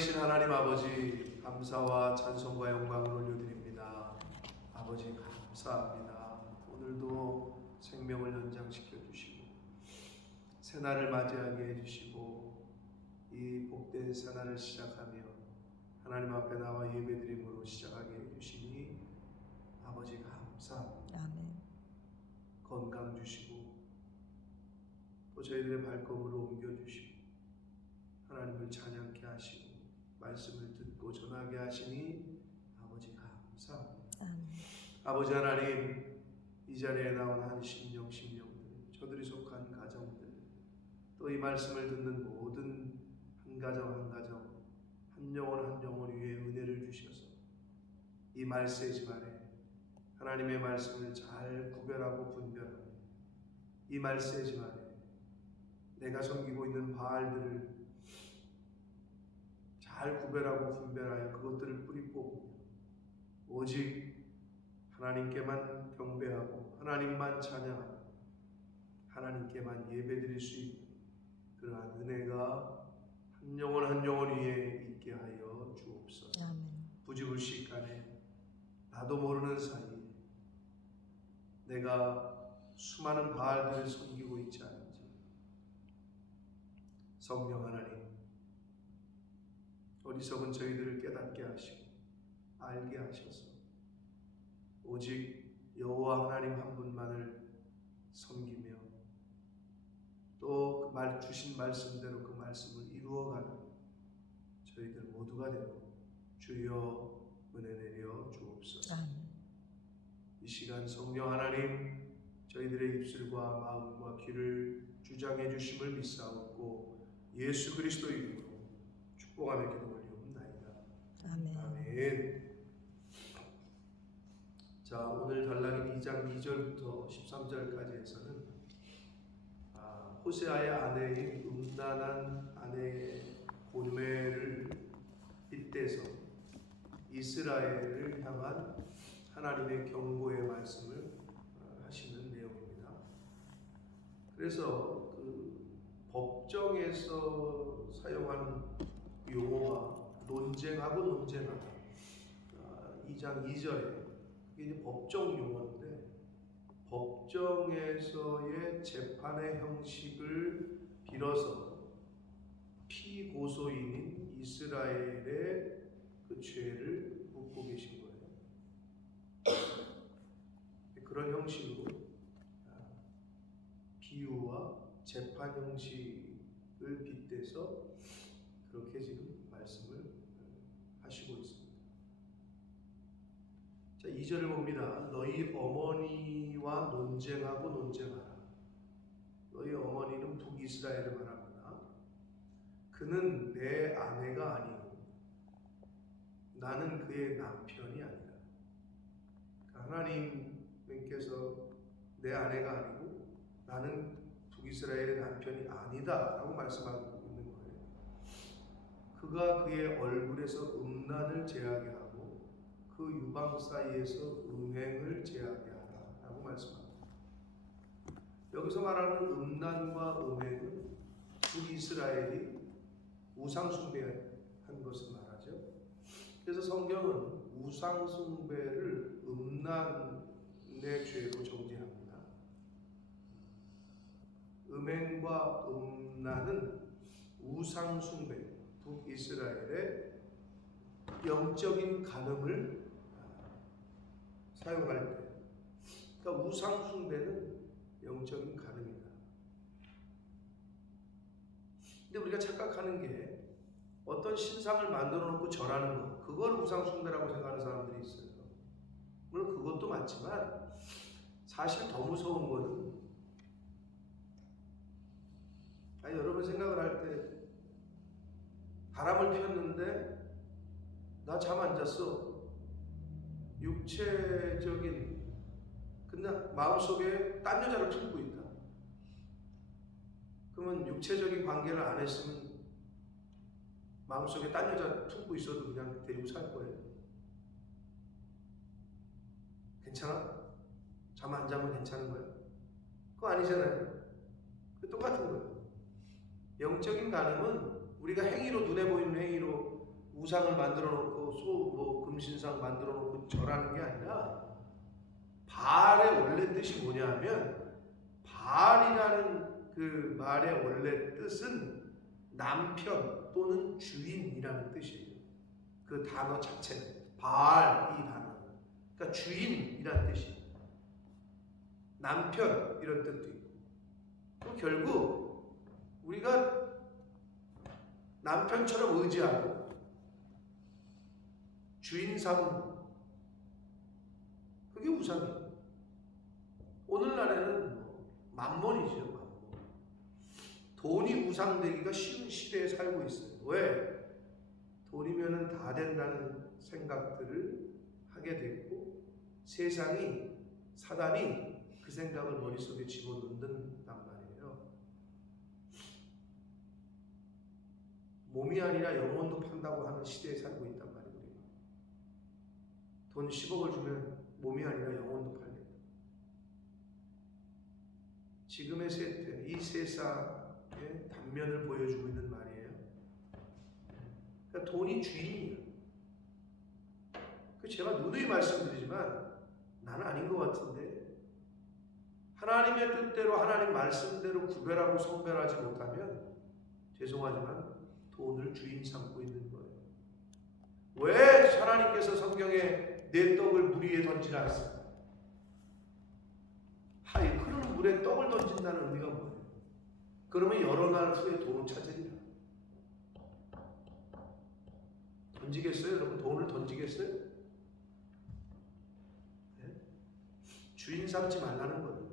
신 하나님 아버지, 감사와 찬송과 영광을 올려드립니다. 아버지 감사합니다. 오늘도 생명을 연장시켜 주시고 새날을 맞이하게 해주시고 이 복된 새날을 시작하며 하나님 앞에 나와 예배드림으로 시작하게 해주시니 아버지 감사합니다. 아멘. 건강 주시고 또 저희들의 발걸음을 옮겨주시고 하나님을 찬양케 하시고 말씀을 듣고 전하게 하시니 아버지 감사합니다. 아멘. 아버지 하나님, 이 자리에 나온 한 심령들, 저들이 속한 가정들, 또 이 말씀을 듣는 모든 한 가정 한 영혼 위에 은혜를 주셔서 이 말세지만에 하나님의 말씀을 잘 구별하고 분별하며 이 말세지만에 내가 섬기고 있는 바알들을 잘 구별하고 분별하여 그것들을 뿌리 뽑으며 오직 하나님께만 경배하고 하나님만 찬양하고 하나님께만 예배드릴 수 있는 그러한 은혜가 한 영혼 위에 있게 하여 주옵소서. 아멘. 부지불식간에 나도 모르는 사이에 내가 수많은 바알들을 섬기고 있지 않은지 성령 하나님, 어리석은 저희들을 깨닫게 하시고 알게 하셔서 오직 여호와 하나님 한 분만을 섬기며 또 그 주신 말씀대로 그 말씀을 이루어가는 저희들 모두가 되고 주여 은혜 내려 주옵소서. 아멘. 이 시간 성령 하나님, 저희들의 입술과 마음과 귀를 주장해 주심을 믿사옵고 예수 그리스도 이름으로 축복하며 기도 올리옵나이다. 아멘. 아멘. 자, 오늘 달라기 2장 2절부터 13절까지에서는 호세아의 아내인 음란한 아내의 고뇌를 빗대서 이스라엘을 향한 하나님의 경고의 말씀을 하시는 내용입니다. 그래서 그 법정에서 사용하는 용어가 논쟁하다. 2장 2절에 이게 이제 법정 용어인데 법정에서의 재판의 형식을 빌어서 피고소인인 이스라엘의 그 죄를 묻고 계신 거예요. 그런 형식으로 비유와 재판 형식을 빗대서 그렇게 지금 말씀을 하시고 있습니다. 자, 2절을 봅니다. 너희 어머니와 논쟁하라. 너희 어머니는 북이스라엘을 말합니다. 그는 내 아내가 아니고 나는 그의 남편이 아니라. 하나님께서 내 아내가 아니고 나는 북이스라엘의 남편이 아니다 라고 말씀하고 있는 거예요. 그가 그의 얼굴에서 음란을 제하게 하고 그 유방 사이에서 음행을 제하게 하라 라고 말씀합니다. 여기서 말하는 음란과 음행은 북이스라엘이 우상숭배한 것을 말하죠. 그래서 성경은 우상숭배를 음란의 죄로 정죄합니다. 음행과 음란은 우상숭배, 북이스라엘의 영적인 간음을 사용할 때, 그러니까 우상숭배는 영적인 간음이다. 근데 우리가 착각하는 게 어떤 신상을 만들어 놓고 절하는 것, 그걸 우상숭배라고 생각하는 사람들이 있어요. 물론 그것도 맞지만 사실 더 무서운 거는 여러분 생각을 할 때 바람을 피웠는데 나 잠 안 잤어. 육체적인 근데 마음속에 딴 여자를 품고 있다. 그러면 육체적인 관계를 안 했으면 마음속에 딴 여자 품고 있어도 그냥 데리고 살 거예요. 괜찮아? 잠 안 자면 괜찮은 거야? 그거 아니잖아요. 똑같은 거예요. 영적인 간음은 우리가 행위로, 눈에 보이는 행위로 우상을 만들어 놓고 금신상 만들어 놓고 절하는 게 아니라 바알의 원래 뜻이 뭐냐면 바알이라는 그 말의 원래 뜻은 남편 또는 주인이라는 뜻이에요. 그 단어 자체는 바알 이 단어. 그러니까 주인이라는 뜻이에요. 남편 이런 뜻도 있고. 그럼 결국 우리가 남편처럼 의지하고 주인 삼는 그게 우상이에요. 오늘날에는 만몬이죠. 만몬. 돈이 우상되기가 쉬운 시대에 살고 있어요. 왜? 돈이면은 다 된다는 생각들을 하게 됐고 세상이 사단이 그 생각을 머릿속에 집어넣는단 말이에요. 몸이 아니라 영혼도 판다고 하는 시대에 살고 있단 말이에요. 돈 10억을 주면 몸이 아니라 영혼도 팔린다. 지금의 세태, 이 세상의 단면을 보여주고 있는 말이에요. 그러니까 돈이 주인이에요. 제가 누누이 말씀드리지만 나는 아닌 것 같은데 하나님의 뜻대로 하나님 말씀대로 구별하고 성별하지 못하면 죄송하지만 돈을 주인 삼고 있는 거예요. 왜 하나님께서 성경에 내 떡을 물 위에 던지라 했습니까? 하이 흐르는 물에 떡을 던진다는 의미가 뭐예요? 그러면 여러 날 후에 돈을 찾으리라. 던지겠어요? 여러분 돈을 던지겠어요? 네? 주인 삼지 말라는 거예요.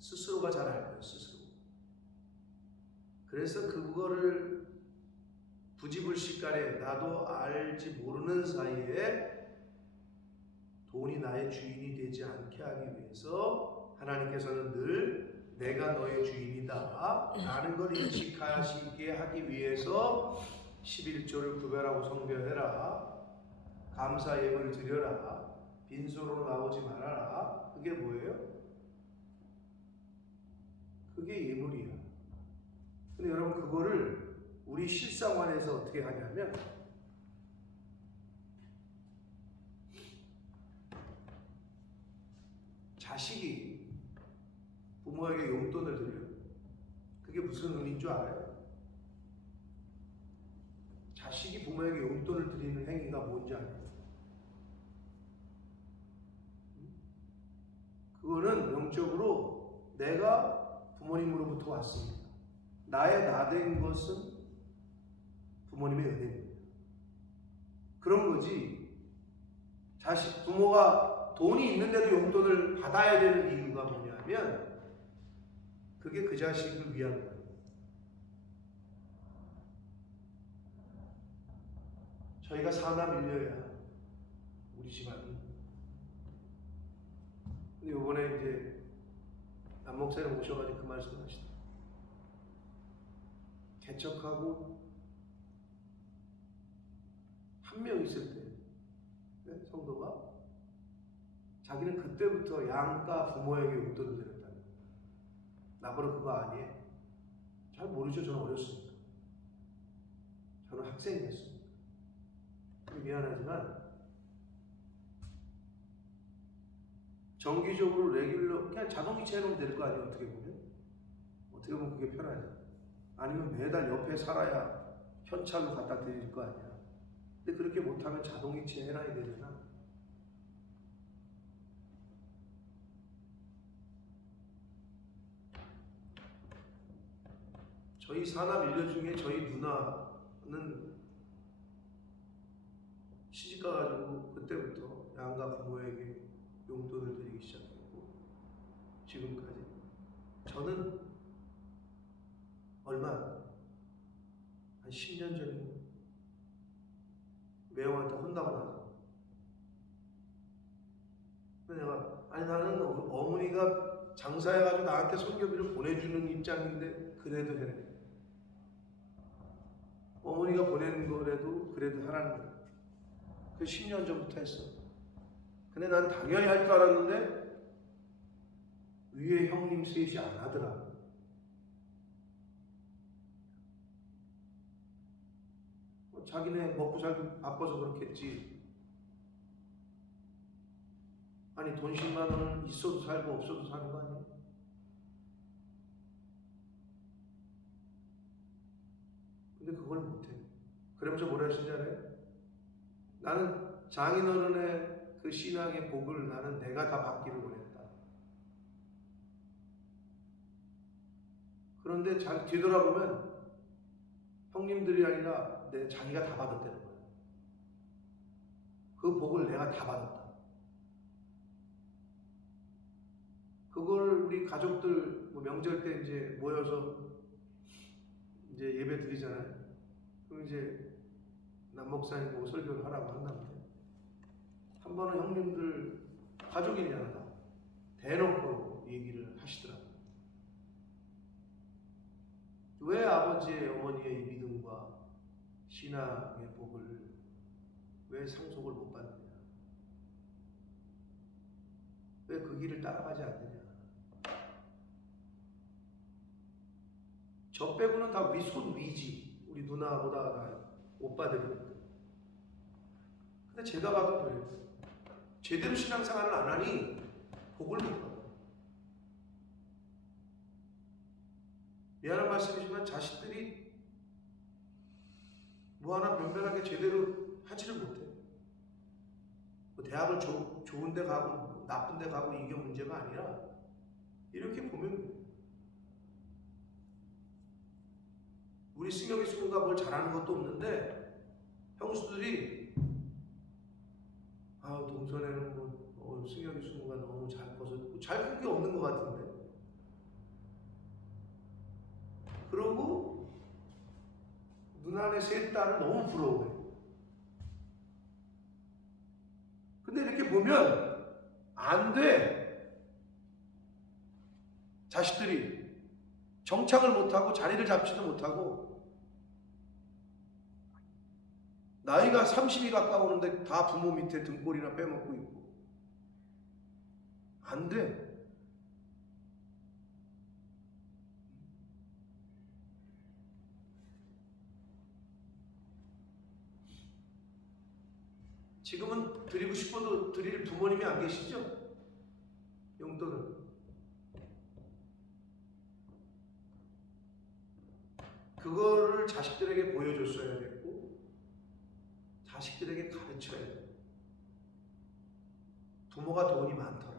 스스로가 잘 알 거예요. 스스로. 그래서 그거를 부지불식간에 나도 알지 모르는 사이에 돈이 나의 주인이 되지 않게 하기 위해서 하나님께서는 늘 내가 너의 주인이다 라는 걸 인식하시게 하기 위해서 11조를 구별하고 성별해라, 감사 예물을 드려라, 빈손으로 나오지 말아라. 그게 뭐예요? 그게 예물이야. 근데 여러분 그거를 우리 실생활에서 어떻게 하냐면 자식이 부모에게 용돈을 드려요. 그게 무슨 의미인 줄 알아요? 자식이 부모에게 용돈을 드리는 행위가 뭔지 알아요? 그거는 영적으로 내가 부모님으로부터 왔습니다. 나의 나된 것은 부모님의 은혜입니다. 그런 거지. 부모가 돈이 있는데도 용돈을 받아야 되는 이유가 뭐냐면 그게 그 자식을 위한 거예요. 저희가 사남 일녀야 우리 집안이. 근데 요번에 이제 남 목사님 오셔가지고 그 말씀 하시더라고요. 개척하고 한 명 있을 때 네? 성도가 자기는 그때부터 양가 부모에게 용돈을 드렸다. 나보러 그거 아니에요? 잘 모르죠. 저는 어렸으니까. 저는 학생이었습니다. 미안하지만 정기적으로 레귤러 그냥 자동이체 해놓으면 될 거 아니에요. 어떻게 보면 그게 편하죠. 아니면 매달 옆에 살아야 현찰로 갖다 드릴 거 아니야. 근데 그렇게 못하면 자동이체 해놔야 되잖아. 저희 사남 일녀 중에 저희 누나는 시집가가지고 그때부터 양가 부모에게 용돈을 드리기 시작했고 지금까지. 저는 얼마 한 10년 전에 매형한테 혼나고 나서 내가 나는 어머니가 장사해가지고 나한테 손교비를 보내주는 입장인데 그래도 해래. 어머니가 보내는 거라도 그래도 하라는 거야. 그 10년 전부터 했어. 근데 난 당연히 할 줄 알았는데 위에 형님 셋이 안 하더라. 자기네 먹고 살기 바빠서 그렇겠지. 아니 돈 10만 원은 있어도 살고 없어도 사는 거 아니에요? 근데 그걸 못해. 그러면서 뭐라 하시지 않아요? 나는 장인어른의 그 신앙의 복을 나는 내가 다 받기를 원했다. 그런데 뒤돌아보면 형님들이 아니라 자기가 다 받았다는 거예요. 그 복을 내가 다 받았다. 그걸 우리 가족들 명절 때 이제 모여서 이제 예배 드리잖아요. 그럼 이제 남 목사님 보고 설교를 하라고 한다는데 한 번은 형님들 가족이냐나 대놓고 얘기를 하시더라고요. 왜 아버지의 어머니의 이 믿음과 신앙의 복을 왜 상속을 못 받느냐? 왜 그 길을 따라가지 않느냐? 저 빼고는 다 손 위지. 우리 누나보다 다 오빠들이거든. 근데 제가 봐도 그래요. 제대로 신앙생활을 안 하니 복을 못 받아요. 미안한 말씀이지만 자식들이 뭐 하나 변변하게 제대로 하지를 못해. 뭐 대학을 좋은 데 가고 나쁜 데 가고 이게 문제가 아니라 이렇게 보면 우리 승혁이 친구가 뭘 잘하는 것도 없는데 형수들이 동선에는 승혁이 친구가 너무 잘 커서 잘 큰 게 없는 것 같은데 그러고 누나네 세 딸을 너무 부러워해. 근데 이렇게 보면 안 돼. 자식들이 정착을 못하고 자리를 잡지도 못하고 나이가 30이 가까우는데 다 부모 밑에 등골이나 빼먹고 있고 안 돼. 지금은 드리고 싶어도 드릴 부모님이 안 계시죠? 용돈을. 그거를 자식들에게 보여줬어야 됐고 자식들에게 가르쳐야 돼. 부모가 돈이 많더라.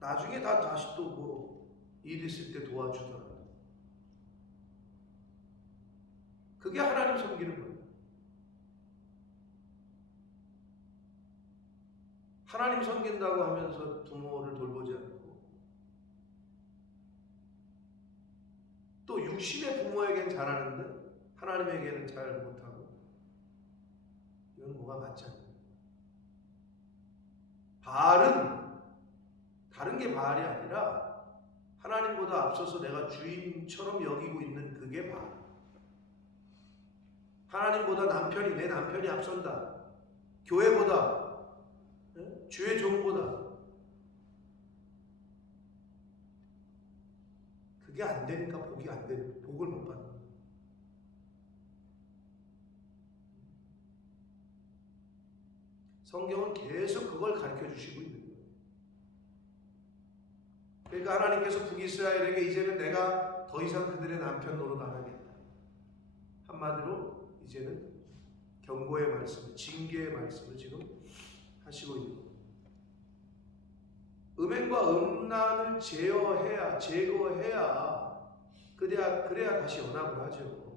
나중에 다시 또 일 있을 때 도와주더라. 그게 하나님 섬기는 거예요. 하나님 섬긴다고 하면서 부모를 돌보지 않고 또 육신의 부모에겐 잘하는데 하나님에게는 잘 못하고 이건 뭐가 맞지 않나요? 바알은 다른 게 바알이 아니라 하나님보다 앞서서 내가 주인처럼 여기고 있는 그게 바알. 하나님보다 내 남편이 앞선다. 교회보다 주의 종보다 그게 안 되니까 복이 안 되는 복을 못 받는 거예요. 성경은 계속 그걸 가르쳐 주시고 있는 거예요. 그러니까 하나님께서 북이스라엘에게 이제는 내가 더 이상 그들의 남편 노릇 안 하겠다. 한마디로 이제는 경고의 말씀을, 징계의 말씀을 지금 하시고 있는 거예요. 음행과 음란을 제거해야 그래야 다시 연합을 하죠.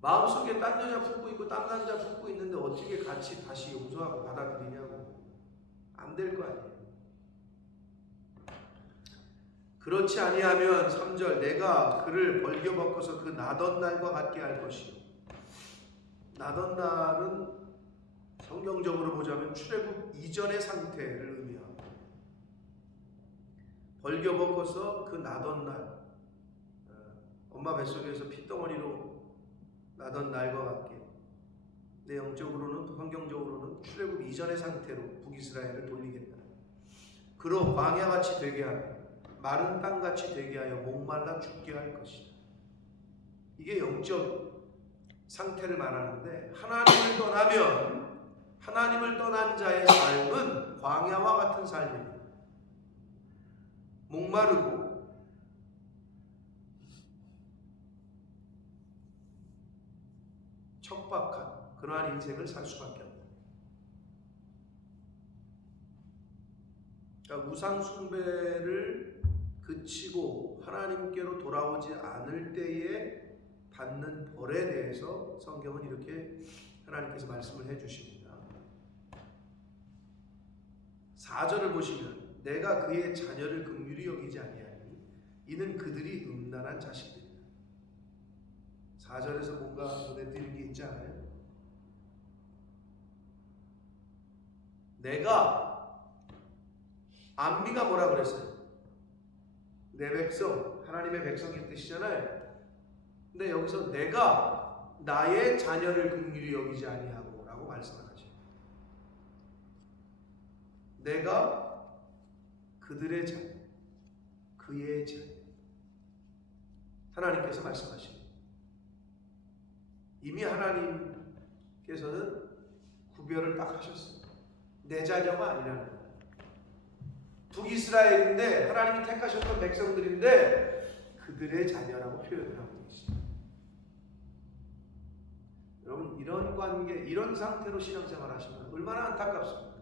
마음속에 딴 여자 품고 있고 딴 남자 품고 있는데 어떻게 같이 다시 용서하고 받아들이냐고. 안 될 거 아니에요. 그렇지 아니하면 3절 내가 그를 벌겨벗고서 그 나던 날과 같게 할 것이요. 나던 날은 성경적으로 보자면 출애굽 이전의 상태를 의미합니다. 벌겨벗고서 그 나던 날, 엄마 뱃속에서 핏덩어리로 나던 날과 같게. 내 영적으로는 성경적으로는 출애굽 이전의 상태로 북이스라엘을 돌리겠다. 그로 광야같이 되게 하며 마른 땅같이 되게 하여 목말라 죽게 할 것이다. 이게 영적 상태를 말하는데, 하나님을 떠난 자의 삶은 광야와 같은 삶입니다. 목마르고 척박한 그러한 인생을 살 수밖에 없다. 그러니까 우상 숭배를 그치고 하나님께로 돌아오지 않을 때에 받는 벌에 대해서 성경은 이렇게 하나님께서 말씀을 해주십니다. 4절을 보시면 내가 그의 자녀를 긍휼히 여기지 아니하니 이는 그들이 음란한 자식들이다. 4절에서 뭔가 눈에 띄는 게 있지 않아요? 내가, 암미가 뭐라 그랬어요? 내 백성, 하나님의 백성일 뜻이잖아요. 근데 여기서 내가 나의 자녀를 긍휼히 여기지 아니하고 라고 말씀을 하죠. 내가 그들의 자녀, 그의 자녀, 하나님께서 말씀하십니다. 이미 하나님께서는 구별을 딱 하셨습니다. 내 자녀가 아니라는 거예요. 북이스라엘인데 하나님이 택하셨던 백성들인데 그들의 자녀라고 표현을 하고 계시죠. 여러분, 이런 관계, 이런 상태로 신앙생활 하시면 얼마나 안타깝습니까?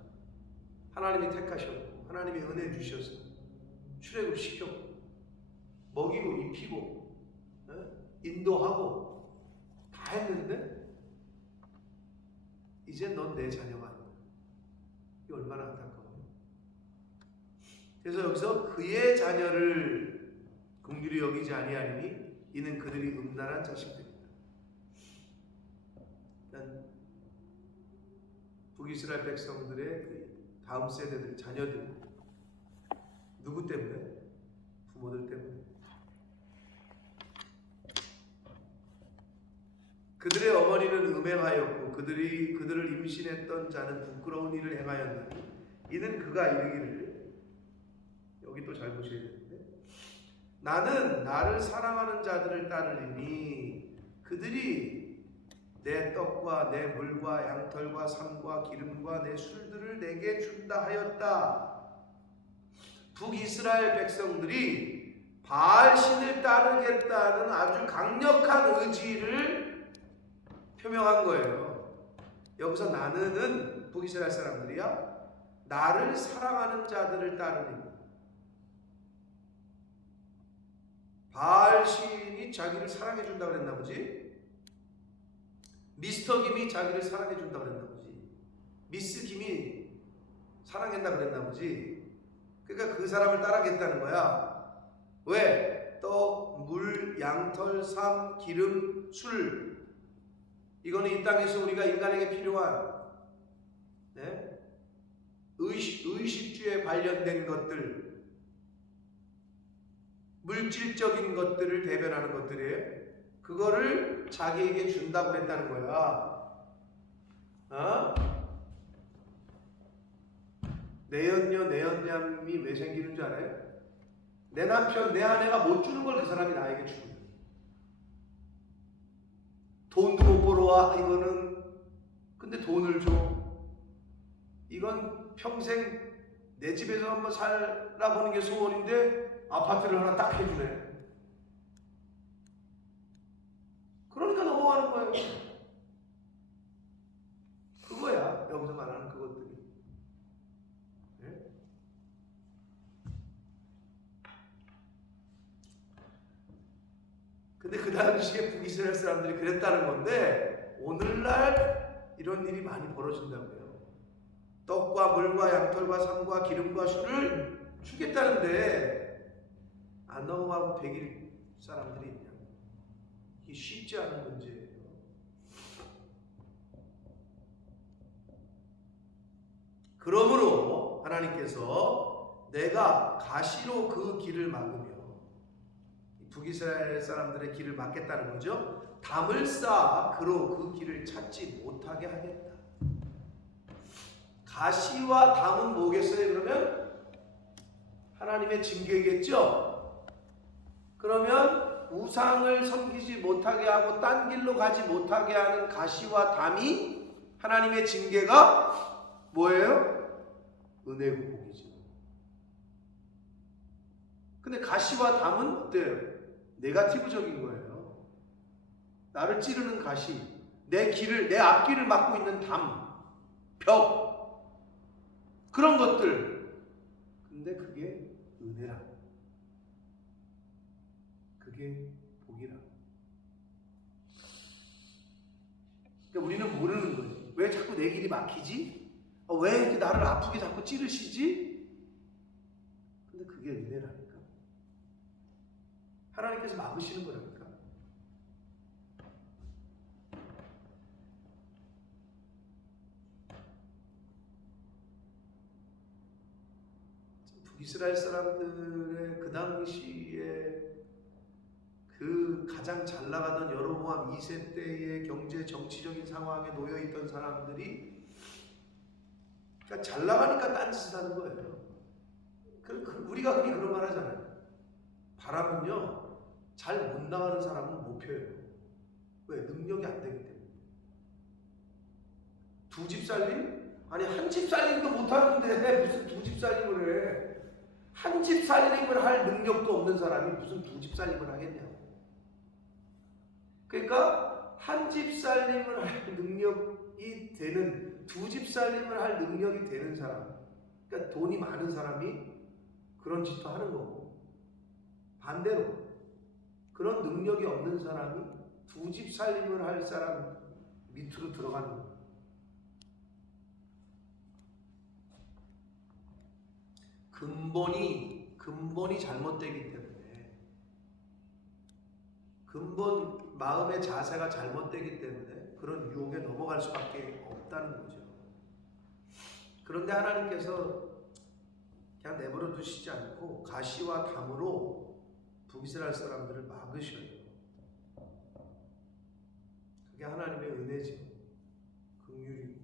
하나님이 택하셨고 하나님이 은혜 주셔서 출애굽 시켰고 먹이고 입히고 인도하고 다 했는데 이제 넌 내 자녀가 아니다. 이게 얼마나 안타까워요. 그래서 여기서 그의 자녀를 긍휼히 여기지 아니하니 이는 그들이 음란한 자식들이다. 북이스라엘 백성들의 그 다음 세대들, 자녀들, 누구 때문에? 부모들 때문에. 그들의 어머니는 음행하였고 그들을 임신했던 자는 부끄러운 일을 행하였나니 이는 그가 이르기를, 여기 또 잘 보셔야 되는데, 나는 나를 사랑하는 자들을 따르리니 그들이 내 떡과 내 물과 양털과 삶과 기름과 내 술들을 내게 준다 하였다. 북이스라엘 백성들이 바알 신을 따르겠다는 아주 강력한 의지를 표명한 거예요. 여기서 나는 북이스라엘 사람들이야 나를 사랑하는 자들을 따르리니, 바알 신이 자기를 사랑해 준다 그랬나 보지? 미스터 김이 자기를 사랑해 준다 그랬나 보지? 미스 김이 사랑한다 그랬나 보지? 그러니까 그 사람을 따라겠다는 거야. 왜? 떡, 물, 양털, 삶, 기름, 술, 이거는 이 땅에서 우리가 인간에게 필요한 의식주에 관련된 것들, 물질적인 것들을 대변하는 것들이에요. 그거를 자기에게 준다고 그랬다는 거야. 내연녀, 내연녀이 왜 생기는 줄 알아요? 내 남편, 내 아내가 못 주는 걸 그 사람이 나에게 주는 거야. 돈도 못 벌어와, 이거는. 근데 돈을 줘. 이건 평생 내 집에서 한번 살아보는 게 소원인데 아파트를 하나 딱 해주네. 그러니까 넘어가는 거예요. 그거야, 여기서 말하는 그것들이. 네? 근데 그 당시에 북이스라엘 사람들이 그랬다는 건데 오늘날 이런 일이 많이 벌어진다고요. 떡과 물과 양털과 삶과 기름과 술을 주겠다는데 안 넘어가고 100일 사람들이 있냐. 이게 쉽지 않은 문제예요. 그러므로 하나님께서 내가 가시로 그 길을 막으며, 북이스라엘 사람들의 길을 막겠다는 거죠. 담을 쌓아 그로 그 길을 찾지 못하게 하겠다. 가시와 담은 뭐겠어요? 그러면 하나님의 징계겠죠. 그러면 우상을 섬기지 못하게 하고 딴 길로 가지 못하게 하는 가시와 담이 하나님의 징계가 뭐예요? 은혜고 복이죠. 근데 가시와 담은 어때요? 네거티브적인 거예요. 나를 찌르는 가시, 내 앞길을 막고 있는 담, 벽, 그런 것들. 근데 그게 은혜라. 그게 복이라. 그러니까 우리는 모르는 거예요. 왜 자꾸 내 길이 막히지? 왜 이렇게 나를 아프게 자꾸 찌르시지? 근데 그게 은혜라니까. 하나님께서 막으시는 거라니까. 북이스라엘 사람들의 그 당시에 그 가장 잘 나가던 여로보암 2세 때의 경제 정치적인 상황에 놓여 있던 사람들이 그러니까 잘 나가니까 딴짓을 하는 거예요. 우리가 흔히 그런 말 하잖아요. 바람은요 잘 못 나가는 사람은 못 펴요. 왜? 능력이 안 되기 때문에. 두 집 살림? 아니 한 집 살림도 못 하는데 무슨 두 집 살림을 해. 한 집 살림을 할 능력도 없는 사람이 무슨 두 집 살림을 하겠냐고. 그러니까 한 집 살림을 할 능력이 되는, 두 집 살림을 할 능력이 되는 사람, 그러니까 돈이 많은 사람이 그런 짓도 하는 거고, 반대로 그런 능력이 없는 사람이 두 집 살림을 할 사람 밑으로 들어가는 거예요. 근본이 잘못되기 때문에, 마음의 자세가 잘못되기 때문에 그런 유혹에 넘어갈 수밖에 없다는 거죠. 그런데 하나님께서 그냥 내버려 두시지 않고 가시와 담으로 북이스라엘 사람들을 막으셔요. 그게 하나님의 은혜죠. 긍휼이고.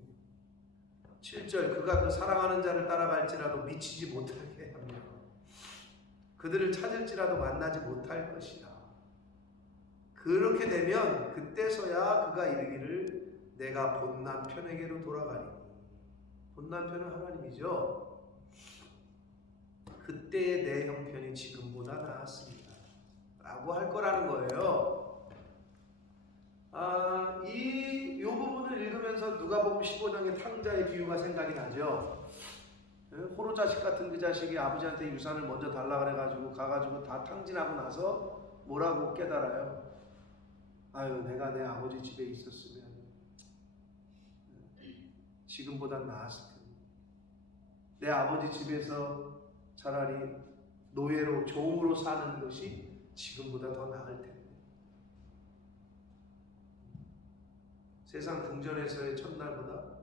7절 그가 그 사랑하는 자를 따라갈지라도 미치지 못하게 하며 그들을 찾을지라도 만나지 못할 것이다. 그렇게 되면 그때서야 그가 이르기를 내가 본 남편에게로 돌아가리니. 본 남편은 하나님이죠. 그때의 내 형편이 지금보다 나았습니다 라고 할 거라는 거예요. 이 부분을 읽으면서 누가복음 15장의 탕자의 비유가 생각이 나죠. 호로 자식 같은 그 자식이 아버지한테 유산을 먼저 달라 그래가지고 가가지고 다 탕진하고 나서 뭐라고 깨달아요? 아유, 내가 내 아버지 집에 있었으면 지금보다 나았을 텐데. 내 아버지 집에서 차라리 노예로 종으로 사는 것이 지금보다 더 나을 텐데. 세상 궁전에서의 첫날보다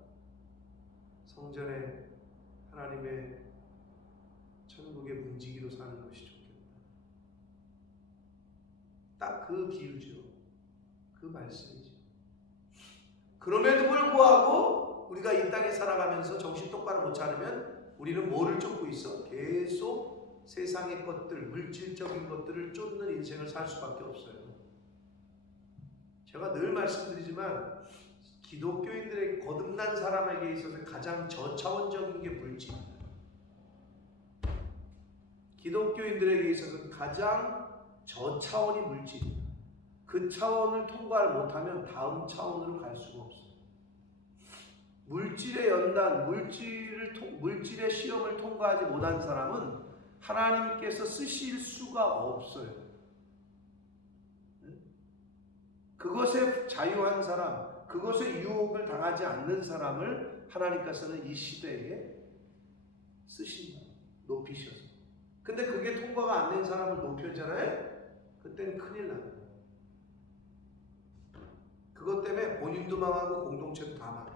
성전에 하나님의 천국의 문지기로 사는 것이 좋겠다. 딱 그 비유죠. 그 말씀이죠. 그럼에도 불구하고 우리가 이 땅에 살아가면서 정신 똑바로 못 차리면 우리는 뭐를 쫓고 있어? 계속 세상의 것들, 물질적인 것들을 쫓는 인생을 살 수밖에 없어요. 제가 늘 말씀드리지만 기독교인들에게, 거듭난 사람에게 있어서 가장 저차원적인 게 물질입니다. 기독교인들에게 있어서 가장 저차원이 물질입니다. 그 차원을 통과를 못하면 다음 차원으로 갈 수가 없어요. 물질의 연단, 물질의 시험을 통과하지 못한 사람은 하나님께서 쓰실 수가 없어요. 그것에 자유한 사람, 그것에 유혹을 당하지 않는 사람을 하나님께서는 이 시대에 쓰신다. 높이셔서. 근데 그게 통과가 안 된 사람을 높였잖아요. 그때는 큰일 납니다. 그것 때문에 본인도 망하고 공동체도 다 망해요.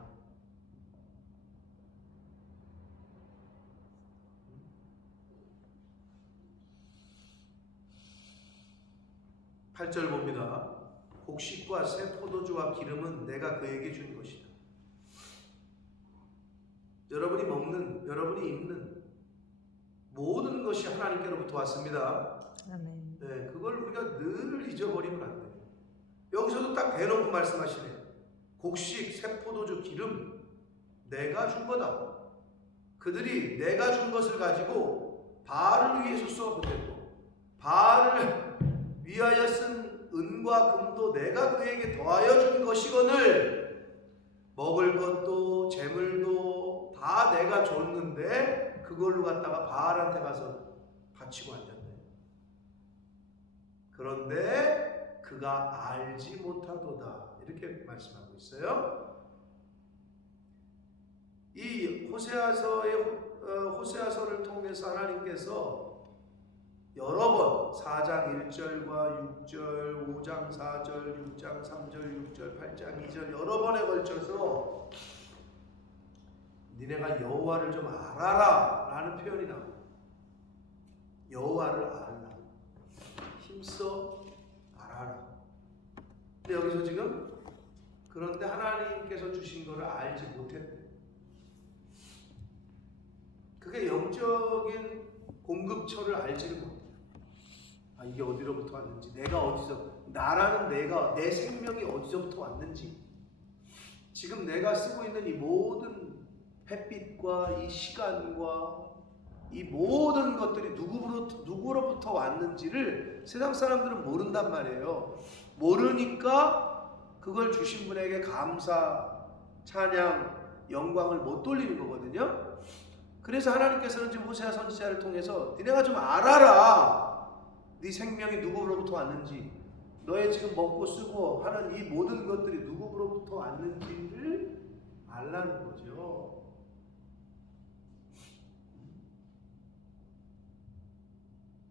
8절 봅니다. 곡식과 새 포도주와 기름은 내가 그에게 준 것이다. 여러분이 먹는, 여러분이 입는 모든 것이 하나님께로부터 왔습니다. 아멘. 네, 그걸 우리가 늘 잊어버리면 안 돼요. 여기서도 딱 대놓고 말씀하시네요. 곡식, 새포도주, 기름 내가 준 거다. 그들이 내가 준 것을 가지고 바알을 위해서 쏘아보냈고 바알을 위하여 쓴 은과 금도 내가 그에게 더하여 준 것이거늘 먹을 것도 재물도 다 내가 줬는데 그걸로 갖다가 바알한테 가서 바치고 앉았네. 그런데 그가 알지 못하도다. 이렇게 말씀하고 있어요. 이 호세아서를 통해서 하나님께서 여러 번 4장 1절과 6절, 5장 4절, 6장 3절, 6절, 8장 2절 여러 번에 걸쳐서 니네가 여호와를 좀 알아라 라는 표현이 나옵니다. 여호와를 알라. 힘써 알아라. 근데 여기서 지금 그런데 하나님께서 주신 것을 알지 못했대. 그게 영적인 공급처를 알지를 못해. 아, 이게 어디로부터 왔는지, 내가 어디서, 나라는 내가, 내 생명이 어디서부터 왔는지, 지금 내가 쓰고 있는 이 모든 햇빛과 이 시간과 이 모든 것들이 누구로부터 왔는지를 세상 사람들은 모른단 말이에요. 모르니까 그걸 주신 분에게 감사, 찬양, 영광을 못 돌리는 거거든요. 그래서 하나님께서는 지금 호세아 선지자를 통해서 니네가 좀 알아라. 네 생명이 누구로부터 왔는지, 너의 지금 먹고 쓰고 하는 이 모든 것들이 누구로부터 왔는지를 알라는 거죠.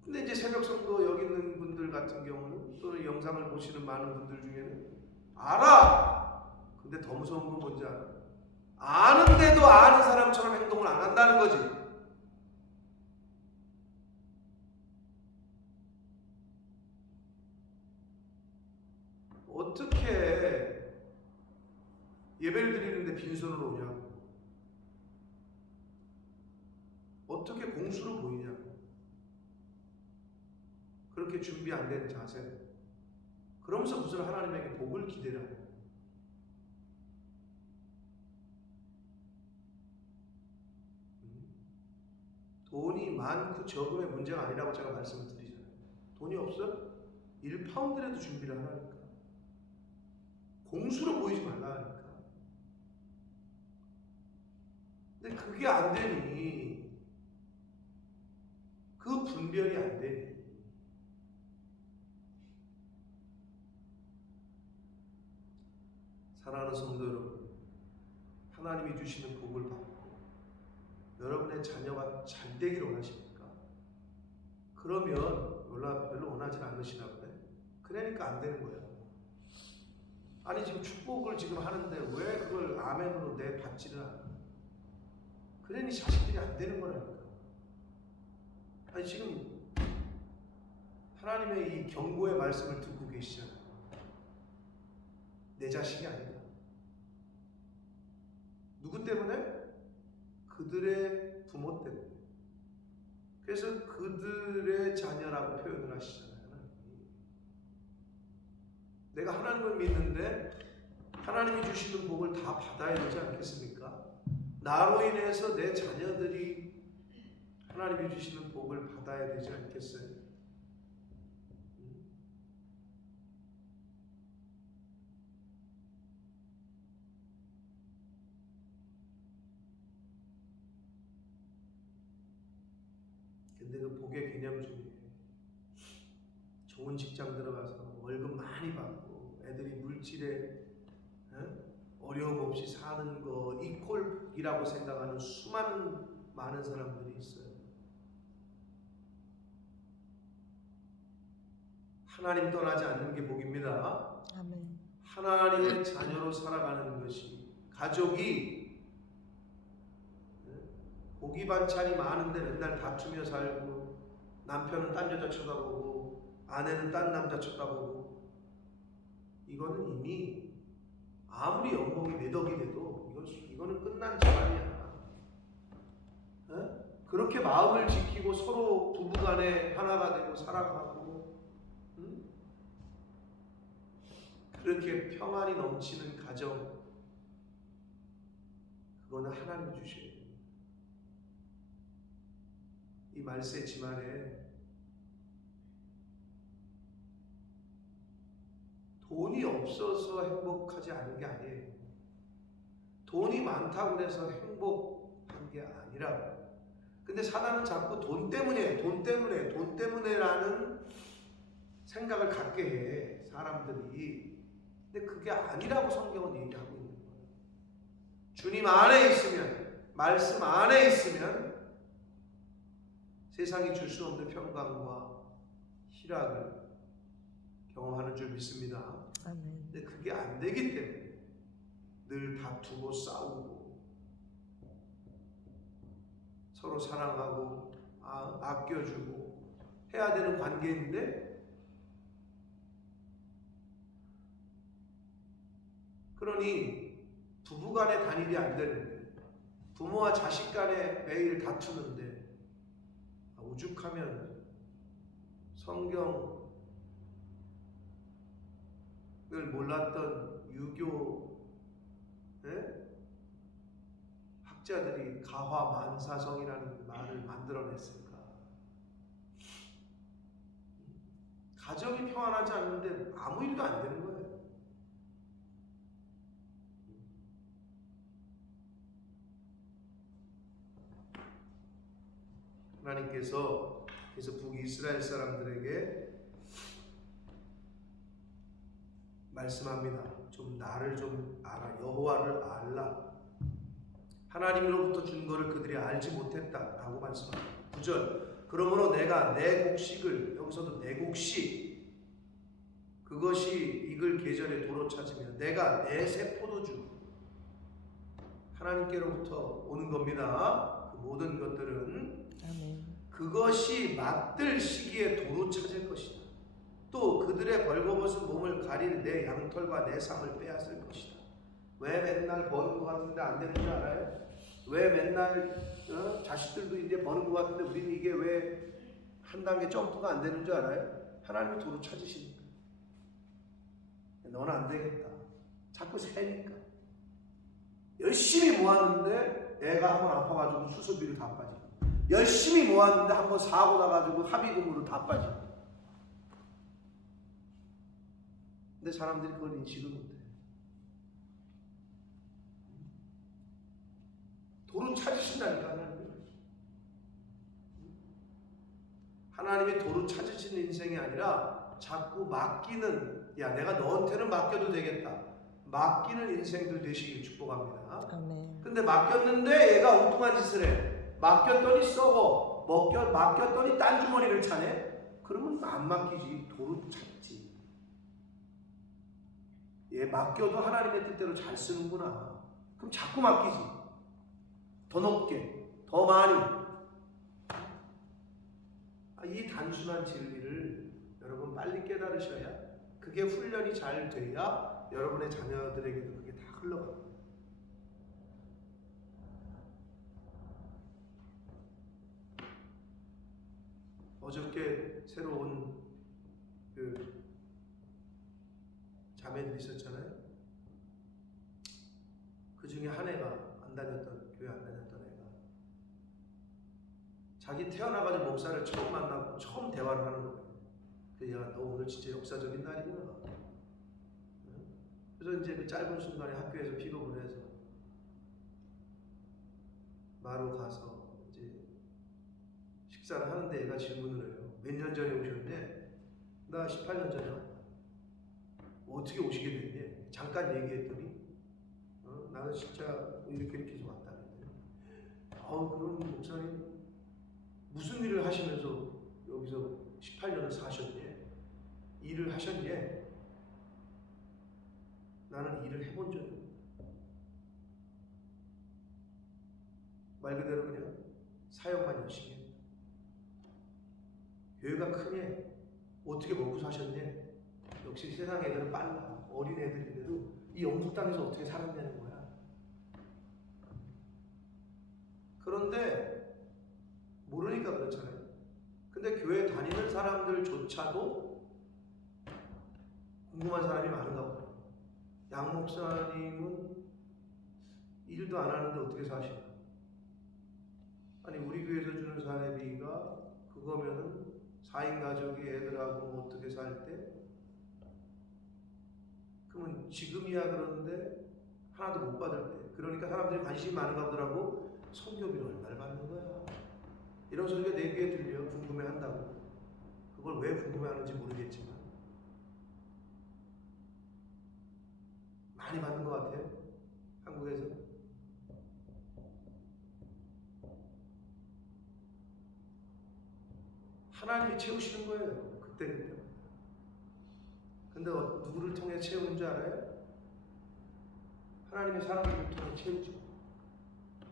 근데 이제 새벽 성도 여기 있는 분들 같은 경우는 또는 영상을 보시는 많은 분들 중에는 알아. 근데 더 무서운 건 뭔지 알아? 아는데도 아는 사람처럼 행동을 안 한다는 거지. 어떻게 예배를 드리는데 빈손으로 오냐고. 어떻게 공수로 보이냐고. 그렇게 준비 안 된 자세. 그러면서 무슨 하나님에게 복을 기대라. 돈이 많고 적음의 문제가 아니라고 제가 말씀을 드리잖아요. 돈이 없어? 1파운드라도 준비를 하라니까. 공수로 보이지 말라 하니까. 근데 그게 안 되니, 그 분별이 안 되니, 사랑하는 성도 여러분, 하나님이 주시는 복을 받고 여러분의 자녀가 잘 되기를 원하십니까? 그러면 별로 원하지 않으시나 보네. 그러니까 안 되는 거예요. 아니 지금 축복을 지금 하는데 왜 그걸 아멘으로 내 받지를 않아? 그러니 자식들이 안 되는 거라니까. 아니 지금 하나님의 이 경고의 말씀을 듣고 계시잖아요. 내 자식이 아니다. 누구 때문에? 그들의 부모 때문에. 그래서 그들의 자녀라고 표현을 하시잖아요. 내가 하나님을 믿는데 하나님이 주시는 복을 다 받아야 되지 않겠습니까? 나로 인해서 내 자녀들이 하나님이 주시는 복을 받아야 되지 않겠어요? 근데 그 복의 개념 중에 좋은 직장 들어가서 월급 많이 받고 애들이 물질에 어려움 없이 사는 거 이꼴이라고 생각하는 많은 사람들이 있어요. 하나님 떠나지 않는 게 복입니다. 아멘. 하나님의 자녀로 살아가는 것이, 가족이 고기 반찬이 많은데 맨날 다투며 살고, 남편은 딴 여자 쳐다보고 아내는 딴 남자 쳐다보고, 이거는 이미 아무리 연봉이 몇 억이 돼도 이거는 끝난 집안이야. 그렇게 마음을 지키고 서로 부부간에 하나가 되고 살아가고 그렇게 평안이 넘치는 가정, 그거는 하나님 주셔야 돼요. 이 말세 지만에 돈이 없어서 행복하지 않은 게 아니에요. 돈이 많다고 해서 행복한 게 아니라고. 근데 사단은 자꾸 돈 때문에라는 생각을 갖게 해, 사람들이. 근데 그게 아니라고 성경은 얘기하고 있는 거예요. 주님 안에 있으면, 말씀 안에 있으면 세상이 줄 수 없는 평강과 희락을 경험하는 줄 믿습니다. 아멘. 근데 그게 안 되기 때문에 늘 다투고 싸우고 서로 사랑하고 아껴주고 해야 되는 관계인데, 그러니 부부간의 단일이 안 되는데, 부모와 자식 간에 매일 다투는데, 오죽하면 성경을 몰랐던 유교 학자들이 가화만사성이라는 말을 만들어냈을까? 가정이 평안하지 않는데 아무 일도 안 되는 거예요. 하나님께서 그래서 북이스라엘 사람들에게 말씀합니다. 좀 나를 좀 알아, 여호와를 알라. 하나님으로부터 준 것을 그들이 알지 못했다라고 말씀합니다. 9절. 그러므로 내가 내 곡식을, 여기서도 내 곡식, 그것이 익을 계절에 도로 찾으며 내가 내 새 포도주, 하나님께로부터 오는 겁니다. 그 모든 것들은 아멘. 그것이 맛들 시기에 도로 찾을 것이다. 또 그들의 벌거벗은 몸을 가릴 내 양털과 내 상을 빼앗을 것이다. 왜 맨날 버는 것 같은데 안 되는 줄 알아요? 왜 맨날 자식들도 이제 버는 것 같은데 우리는 이게 왜 한 단계 점프가 안 되는 줄 알아요? 하나님이 도로 찾으시니까. 너는 안 되겠다. 자꾸 세니까. 열심히 모았는데 애가 한번 아파가지고 수술비로 다 빠지고, 열심히 모았는데 한번 사고 나가지고 합의금으로 다 빠지고. 근데 사람들이 그걸 인식을 못해. 도로 찾으신다니까, 하나님이. 하나님이 도로 찾으시는 인생이 아니라 자꾸 맡기는, 야 내가 너한테는 맡겨도 되겠다, 맡기는 인생들 되시길 축복합니다. 아멘. 근데 맡겼는데 얘가 엉뚱한 짓을 해. 맡겼더니 썩어. 맡겼더니 딴 주머니를 차네. 그러면 안 맡기지, 도로 찾지. 얘 맡겨도 하나님의 뜻대로 잘 쓰는구나. 그럼 자꾸 맡기지. 더 높게, 더 많이. 이 단순한 진리를 여러분 빨리 깨달으셔야, 그게 훈련이 잘 돼야 여러분의 자녀들에게도 그게 다 흘러갑니다. 어저께 새로 온 그 자매들 있었잖아요. 그 중에 한 애가 교회 안 다녔던 애가 자기 태어나가지고 목사를 처음 만나고 처음 대화를 하는 거예요. 그래서 야, 너 오늘 진짜 역사적인 날이구나. 그래서 이제 그 짧은 순간에 학교에서 픽업을 해서 마루 가서 이제 식사를 하는데 얘가 질문을 해요. 몇 년 전에 오셨냐? 나 18년 전에 왔다. 어떻게 오시게 됐냐? 잠깐 얘기했더니 나는 진짜 이렇게 해서 왔다. 그럼 목사님 무슨 일을 하시면서 여기서 18년을 사셨냐? 일을 하셨냐? 나는 일을 해본 적이 없다. 말 그대로 그냥 사역만 열심히 했다. 교회가 크냐? 어떻게 먹고 사셨냐? 역시 세상 애들은 빨라. 어린 애들인데도 이 영국 땅에서 어떻게 살았냐는 거야. 그런데 모르니까 그렇잖아요. 근데 교회 다니는 사람들조차도 궁금한 사람이 많은가 보다. 양 목사님은 일도 안 하는데 어떻게 사시나? 아니 우리 교회에서 주는 사례비가 그거면은 4인 가족이 애들하고 뭐 어떻게 살 때? 그러면 지금이야 그러는데 하나도 못 받을 때. 그러니까 사람들이 관심이 많은가 보더라고. 선교비를 얼마를 받는 거야? 이런 소리가 내 귀에 들려. 궁금해한다고. 그걸 왜 궁금해하는지 모르겠지만 많이 받는 것 같아요. 한국에서. 하나님이 채우시는 거예요. 그때. 근데 누구를 통해 채우는 줄 알아요? 하나님의 사람들을 통해 채우죠.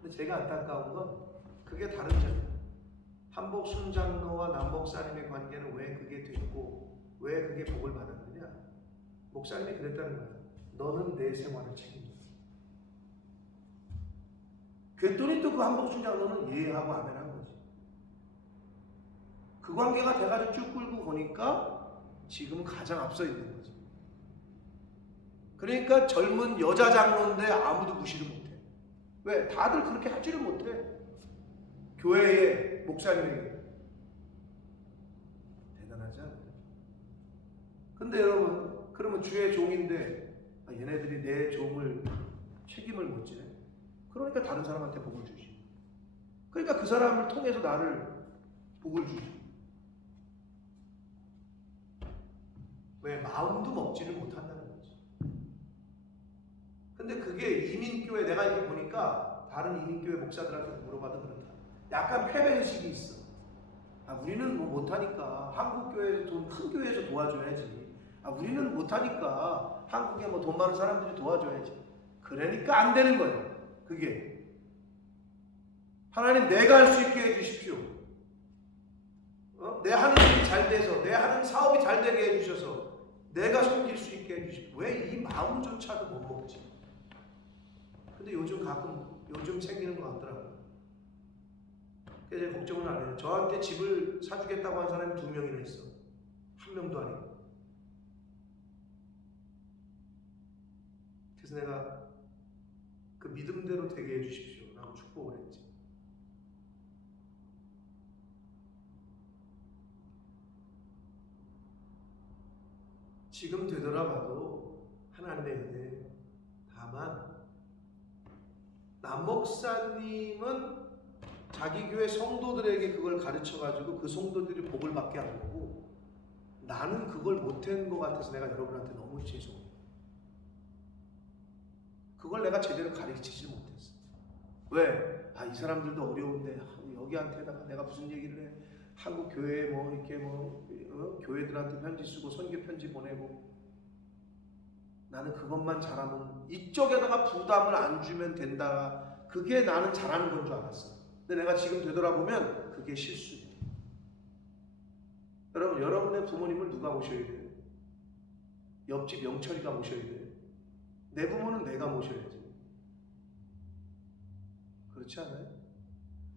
근데 제가 안타까운 건 그게 다른 점이에요. 한복순 장로와 남 목사님의 관계는 왜 그게 됐고 왜 그게 복을 받았느냐? 목사님이 그랬다는 거예요. 너는 내 생활을 책임져. 그랬더니 또 그 한복순 장로는 예하고 아멘한 거지. 그 관계가 돼가지고 쭉 끌고 보니까 지금은 가장 앞서 있는 거지. 그러니까 젊은 여자 장로인데 아무도 무시를 못해. 왜? 다들 그렇게 하지를 못해. 교회의 목사님에게. 대단하지 않아요? 근데 여러분, 그러면 주의 종인데 얘네들이 내 종을 책임을 못 지네. 그러니까 다른 사람한테 복을 주지. 그러니까 그 사람을 통해서 나를 복을 주지. 왜? 마음도 먹지를 못한다는 거지. 근데 그게 이민교회, 내가 이렇게 보니까 다른 이민교회 목사들한테 물어봐도 그렇다. 약간 패배의식이 있어. 우리는 뭐 못하니까 한국교회에서 큰 교회에서 도와줘야지. 우리는 못하니까 한국에 뭐 돈 많은 사람들이 도와줘야지. 그러니까 안 되는 거예요. 그게. 하나님 내가 할 수 있게 해주십시오. 내 하는 일이 잘 돼서, 내 하는 사업이 잘 되게 해주셔서 내가 섬길 수 있게 해주십시오. 왜 이 마음조차도 못 먹지? 근데 요즘 생기는 것 같더라고요. 그래서 걱정은 안 해요. 저한테 집을 사주겠다고 한 사람이 2명이나 있어. 1명도 아니고. 그래서 내가 그 믿음대로 되게 해주십시오 라고 축복을 했지. 지금 되돌아봐도 하나님의 은혜. 다만 남 목사님은 자기 교회 성도들에게 그걸 가르쳐가지고 그 성도들이 복을 받게 한 거고, 나는 그걸 못한 것 같아서 내가 여러분한테 너무 죄송해요. 그걸 내가 제대로 가르치지 못했어. 왜? 이 사람들도 어려운데 여기한테다가 내가 무슨 얘기를 해? 한국 교회에 뭐 이렇게 교회들한테 편지 쓰고 선교 편지 보내고, 나는 그것만 잘하면 이쪽에다가 부담을 안 주면 된다. 그게 나는 잘하는 건 줄 알았어. 근데 내가 지금 되돌아보면 그게 실수예요. 여러분, 여러분의 부모님을 누가 모셔야 돼요? 옆집 영철이가 모셔야 돼요? 내 부모는 내가 모셔야지. 그렇지 않아요?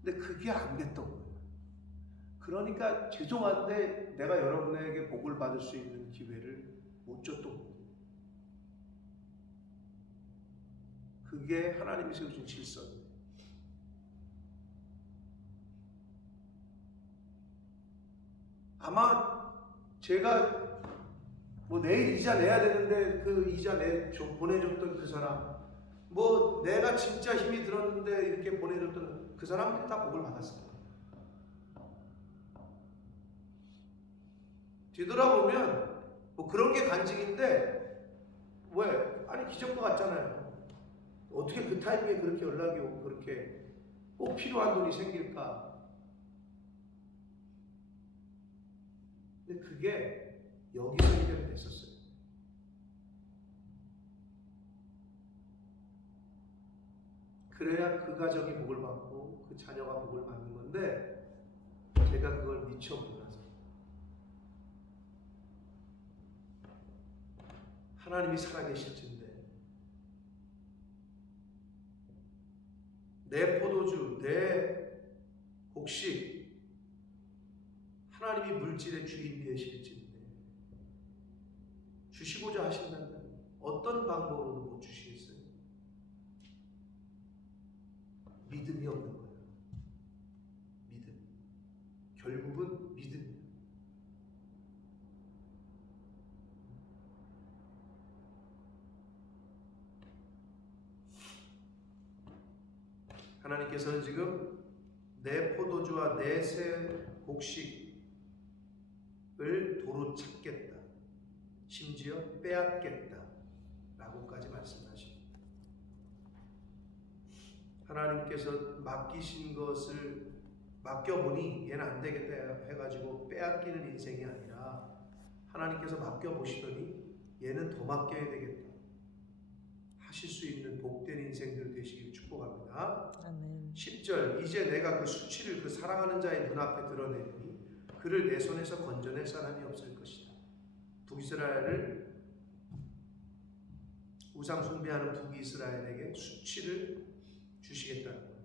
근데 그게 안 됐던 거예요. 그러니까 죄송한데 내가 여러분에게 복을 받을 수 있는 기회를 못 줬던 거예요. 그게 하나님이 세우신 질서예요. 아마 제가 뭐 내일 이자 내야 되는데 그 이자 보내줬던 그 사람, 뭐 내가 진짜 힘이 들었는데 이렇게 보내줬던 그 사람들이 다 복을 받았을 거예요. 뒤돌아보면 뭐 그런 게 간증인데, 왜? 아니 기적과 같잖아요. 어떻게 그 타이밍에 그렇게 연락이 오고 그렇게 꼭 필요한 돈이 생길까? 근데 그게 여기서 해결이 됐었어요. 그래야 그 가정이 복을 받고 그 자녀가 복을 받는 건데, 제가 그걸 미처 몰라서. 하나님이 살아계실 텐데 내 포도주, 내 곡식, 하나님이 물질의 주인 되실진데 주시고자 하신다면 어떤 방법으로도 못 주시겠어요? 믿음이 없는 거예요. 믿음. 결국은 믿음. 하나님께서는 지금 내 포도주와 내 새 곡식을 도로 찾겠다. 심지어 빼앗겠다. 라고까지 말씀하십니다. 하나님께서 맡기신 것을 맡겨보니 얘는 안 되겠다 해가지고 빼앗기는 인생이 아니라 하나님께서 맡겨보시더니 얘는 더 맡겨야 되겠다 하실 수 있는 복된 인생들 되시길 축복합니다. 아멘. 10절 이제 내가 그 수치를 그 사랑하는 자의 눈앞에 드러내리니 그를 내 손에서 건져낼 사람이 없을 것이다. 북이스라엘을 우상 숭배하는 북이스라엘에게 수치를 주시겠다는 거예요.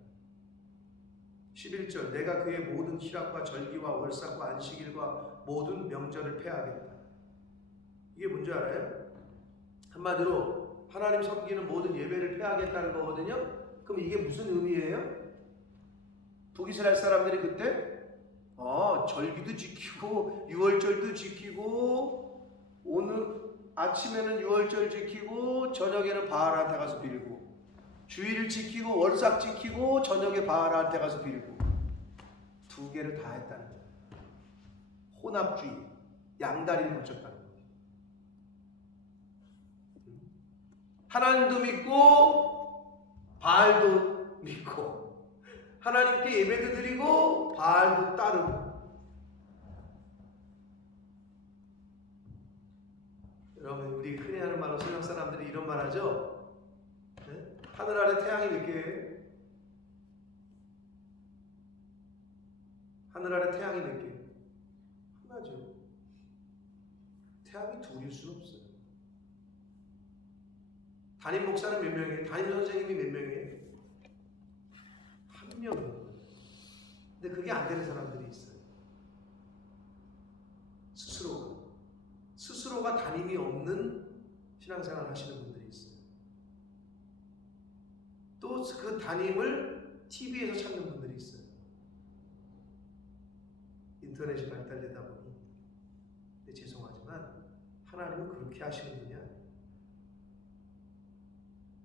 11절 내가 그의 모든 희락과 절기와 월삭과 안식일과 모든 명절을 폐하겠다. 이게 뭔지 알아요? 한마디로 하나님 섬기는 모든 예배를 폐하겠다는 거거든요. 그럼 이게 무슨 의미예요? 북이스라엘 사람들이 그때 절기도 지키고 유월절도 지키고 오늘 아침에는 유월절 지키고 저녁에는 바알한테 가서 빌고 주일을 지키고 월삭 지키고 저녁에 바알한테 가서 빌고 두 개를 다 했다는 거예요. 혼합주의, 양다리를 거쳤다는 거예요. 하나님도 믿고 바알도 믿고 하나님께 예배도 드리고 바알도 따르고. 여러분 우리 흔히 하는 말로 서양 사람들이 이런 말 하죠. 네? 하늘 아래 태양이 몇 개예요? 하늘 아래 태양이 몇 개예요? 하나죠. 태양이 둘일 수는 없어요. 담임 목사는 몇 명이에요? 담임 선생님이 몇 명이에요? 한 명이에요. 근데 그게 안 되는 사람들이 있어요. 스스로가 담임이 없는 신앙생활 하시는 분들이 있어요. 또 그 담임을 TV에서 찾는 분들이 있어요. 인터넷이 발달되다 보니. 근데 죄송하지만 하나님은 그렇게 하시는 분이 아니에요.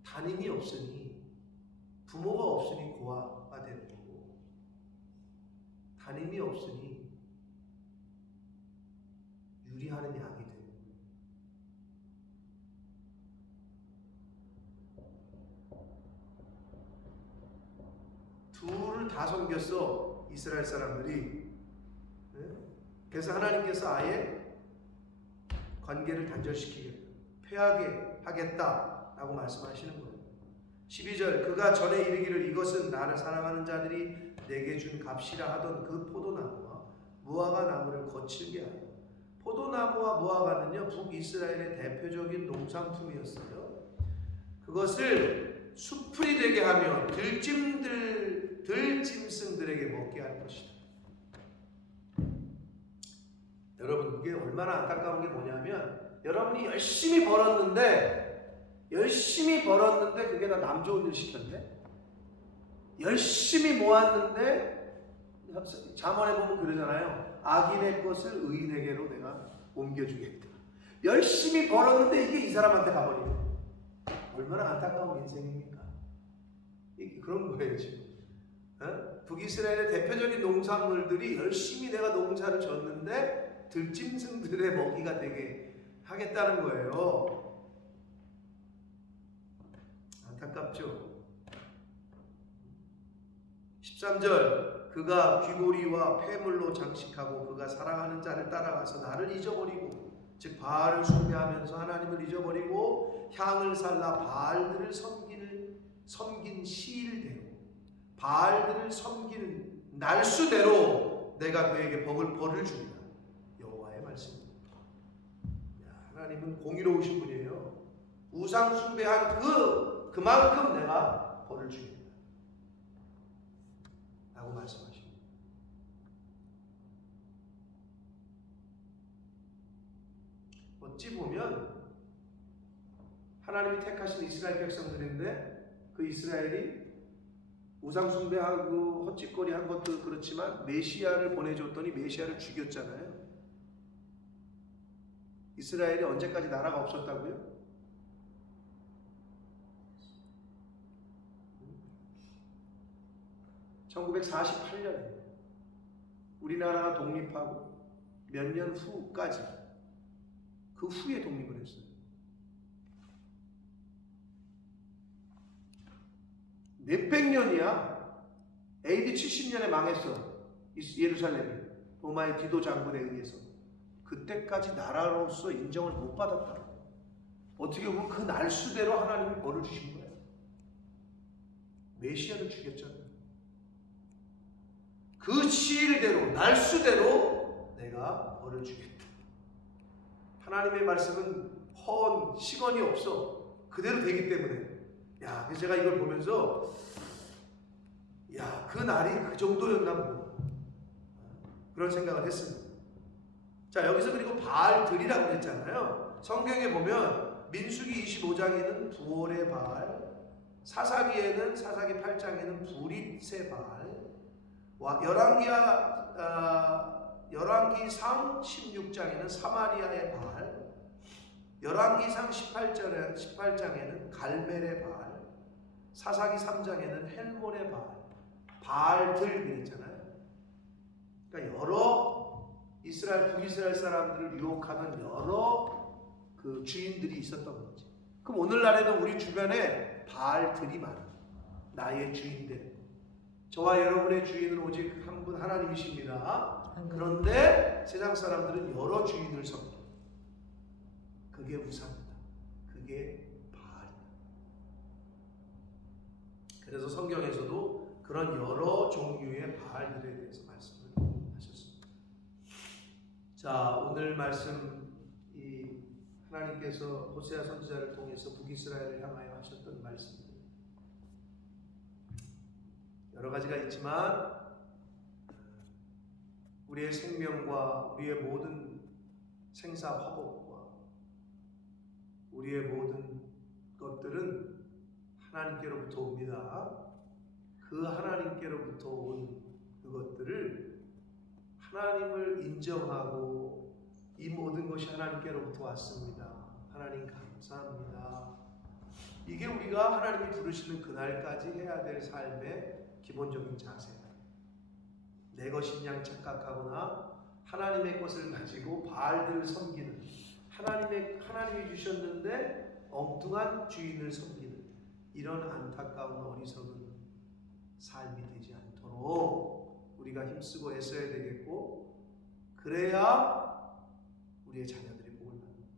담임이 없으니 부모가 없으니 고아가 되는 거고 담임이 없으니 유리하는 양이 되는 거예요. 둘을 다 섬겼어 이스라엘 사람들이. 그래서 하나님께서 아예 관계를 단절시키겠다, 폐하게 하겠다라고 말씀하시는 거예요. 12절 그가 전에 이르기를 이것은 나를 사랑하는 자들이 내게 준 값이라 하던 그 포도나무와 무화과 나무를 거칠게 하여. 포도나무와 무화과는요 북이스라엘의 대표적인 농산품이었어요. 그것을 수풀이 되게 하며 들짐승들에게 먹게 할 것이다. 여러분 이게 얼마나 안타까운 게 뭐냐면 여러분이 열심히 벌었는데 그게 다 남 좋은 일 시켰네. 열심히 모았는데 잠언에 보면 그러잖아요. 악인의 것을 의인에게로 내가 옮겨주겠다. 열심히 벌었는데 이게 이 사람한테 가버리네. 얼마나 안타까운 인생입니까? 그런 거예요 지금. 북이스라엘의 대표적인 농산물들이 열심히 내가 농사를 졌는데 들짐승들의 먹이가 되게 하겠다는 거예요. 안타깝죠? 13절 그가 귀고리와 폐물로 장식하고 그가 사랑하는 자를 따라가서 나를 잊어버리고 즉 바알을 숭배하면서 하나님을 잊어버리고 향을 살라 바알들을 섬긴 시일대로 바알들을 섬기는 날수대로 내가 그에게 벌을 주리라. 여호와의 말씀입니다. 하나님은 공의로우신 분이에요. 우상 숭배한 그만큼 내가 벌을 주리라 라고 말씀하십니다. 어찌 보면 하나님이 택하신 이스라엘 백성들인데 그 이스라엘이 우상 숭배하고 헛짓거리 한 것도 그렇지만 메시아를 보내줬더니 메시아를 죽였잖아요. 이스라엘이 언제까지 나라가 없었다고요? 1948년에 우리나라가 독립하고 몇 년 후까지 그 후에 독립을 했어요. 몇백 년이야. AD 70년에 망했어. 예루살렘이 로마의 디도 장군에 의해서. 그때까지 나라로서 인정을 못 받았다. 어떻게 보면 그 날수대로 하나님이 벌을 주신 거예요. 메시아를 죽였잖아요. 그 시일대로 날수대로 내가 벌을 주겠다. 하나님의 말씀은 허언 시건이 없어. 그대로 되기 때문에. 야, 그래서 제가 이걸 보면서 야, 그 날이 그 정도였나 보구나. 그런 생각을 했습니다. 자, 여기서 그리고 바알들이라고 그랬잖아요. 성경에 보면 민수기 25장에는 부올의 바알, 사사기에는 사사기 8장에는 부릿의 바알, 열왕기상 16장에는 사마리아의 바알, 열왕기상 18장에는 갈멜의 바알, 사사기 3장에는 헬몬의 바알, 바알들 그랬잖아요. 그러니까 여러 이스라엘 북이스라엘 사람들을 유혹하는 여러 그 주인들이 있었던 거지. 그럼 오늘날에는 우리 주변에 바알들이 많아. 나의 주인들. 저와 여러분의 주인은 오직 한 분 하나님이십니다. 그런데 세상 사람들은 여러 주인을 섬겨. 그게 우상이다. 그게 바알이다. 그래서 성경에서도 그런 여러 종류의 바알들에 대해서 말씀을 하셨습니다. 자, 오늘 말씀 이 하나님께서 호세아 선지자를 통해서 북이스라엘을 향하여 하셨던 말씀들 여러 가지가 있지만 우리의 생명과 우리의 모든 생사 화복과 우리의 모든 것들은 하나님께로부터 옵니다. 그 하나님께로부터 온 그것들을 하나님을 인정하고 이 모든 것이 하나님께로부터 왔습니다. 하나님 감사합니다. 이게 우리가 하나님이 부르시는 그날까지 해야 될 삶의 기본적인 자세다. 내 것인 양 착각하거나 하나님의 것을 가지고 바알들을 섬기는 하나님이 주셨는데 엉뚱한 주인을 섬기는 이런 안타까운 어리석은 삶이 되지 않도록 우리가 힘쓰고 애써야 되겠고 그래야 우리의 자녀들이 복을 받는 거예요.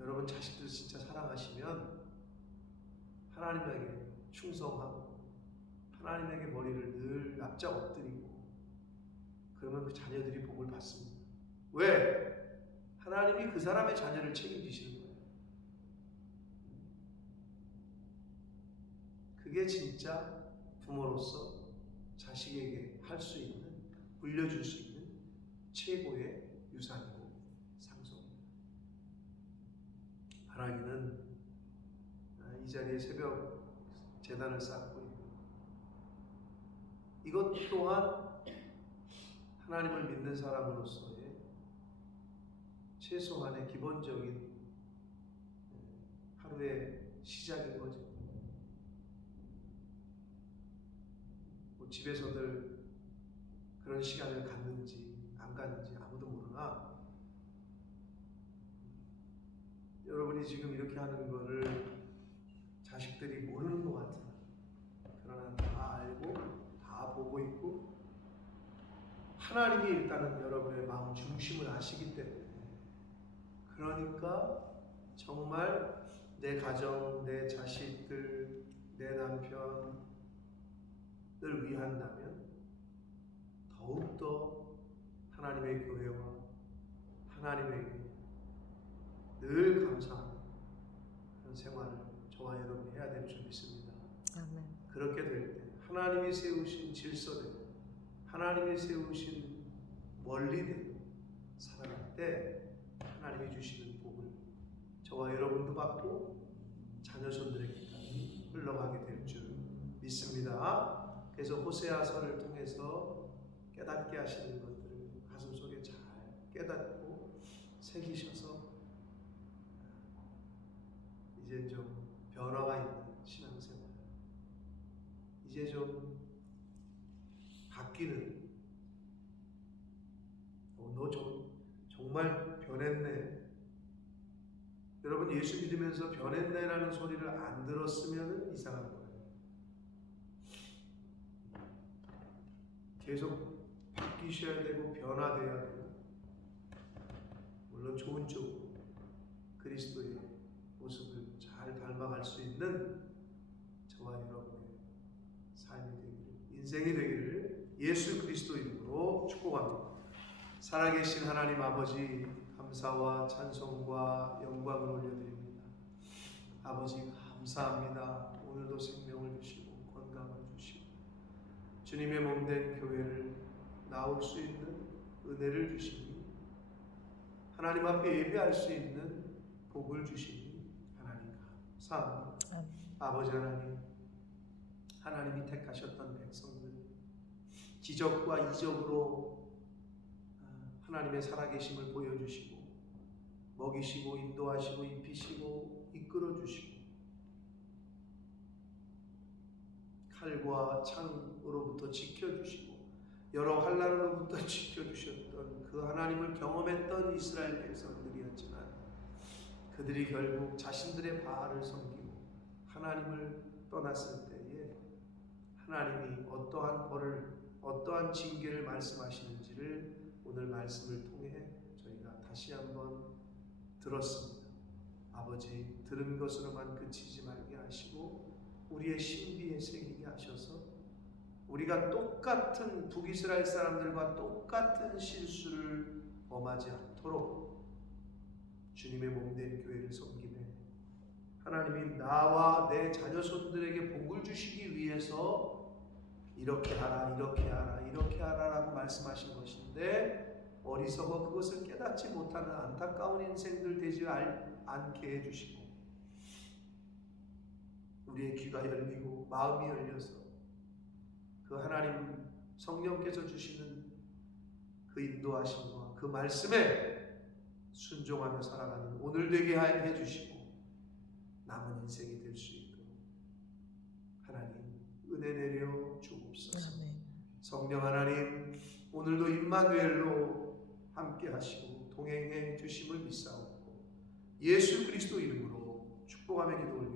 여러분 자식들 진짜 사랑하시면 하나님에게 충성하고 하나님에게 머리를 늘 납작 엎드리고 그러면 그 자녀들이 복을 받습니다. 왜? 하나님이 그 사람의 자녀를 책임지시는 거예요. 그게 진짜 부모로서 자식에게 할 수 있는, 물려줄 수 있는 최고의 유산이고 상속입니다. 바라기는 이 자리에 새벽 제단을 쌓고 있고 이것 또한 하나님을 믿는 사람으로서의 최소한의 기본적인 하루의 시작인 거죠. 뭐 집에서들 그런 시간을 갖는지 안 갖는지 아무도 모르나 여러분이 지금 이렇게 하는 거를 자식들이 모르는 것 같아. 그러나 다 알고 다 보고 있고 하나님이 일단은 여러분의 마음 중심을 아시기 때문에 그러니까 정말 내 가정, 내 자식들, 내 남편을 위한다면 더욱더 하나님의 교회와 하나님에게 늘 감사하는 그런 생활을 저와 여러분이 해야 될 줄 믿습니다. 아멘. 그렇게 될 때 하나님이 세우신 질서대로 하나님이 세우신 원리대로 살아갈 때 때 하나님이 주시는 복을 저와 여러분도 받고 자녀손들에게까지 흘러가게 될 줄 믿습니다. 그래서 호세아서를 통해서 깨닫게 하시는 것들을 가슴속에 잘 깨닫고 새기셔서 이제 좀 변화가 있는 신앙생활, 이제 좀 바뀌는, 너 정말 변했네. 여러분 예수 믿으면서 변했네라는 소리를 안 들었으면 이상한 거예요. 계속 바뀌셔야 되고 변화돼야 되고, 물론 좋은 쪽으로 그리스도의 모습을 잘 닮아갈 수 있는 저와 여러분의 삶이 되기를, 인생이 되기를 예수 그리스도 이름으로 축복합니다. 살아계신 하나님 아버지, 감사와 찬송과 영광을 올려드립니다. 아버지 감사합니다. 오늘도 생명을 주시고 건강을 주시고 주님의 몸된 교회를 나올 수 있는 은혜를 주시니, 하나님 앞에 예배할 수 있는 복을 주시니 하나님 감사합니다. 아버지 하나님, 하나님이 택하셨던 백성들 기적과 이적으로 하나님의 살아계심을 보여주시고 먹이시고 인도하시고 입히시고 이끌어주시고 칼과 창으로부터 지켜주시고 여러 환난으로부터 지켜주셨던 그 하나님을 경험했던 이스라엘 백성들이었지만, 그들이 결국 자신들의 바알을 섬기고 하나님을 떠났을 때에 하나님이 어떠한 벌을, 어떠한 징계를 말씀하시는지를 오늘 말씀을 통해 저희가 다시 한번 들었습니다. 아버지, 들은 것으로만 그치지 말게 하시고 우리의 신비에 새기게 하셔서 우리가 똑같은 북이스라엘 사람들과 똑같은 실수를 범하지 않도록 주님의 몸된 교회를 섬기며 하나님이 나와 내 자녀손들에게 복을 주시기 위해서 이렇게 하라, 이렇게 하라, 이렇게 하라라고 말씀하신 것인데, 어리석어 그것을 깨닫지 못하는 안타까운 인생들 되지 않게 해주시고 우리의 귀가 열리고 마음이 열려서 그 하나님 성령께서 주시는 그 인도하심과 그 말씀에 순종하며 살아가는 오늘 되게 해주시고 남은 인생이 될 수 있도록 하나님 은혜 내려 주옵소서. 성령 하나님, 오늘도 임마누엘로 함께 하시고 동행해 주심을 믿사옵고 예수 그리스도 이름으로 축복하며 기도 올려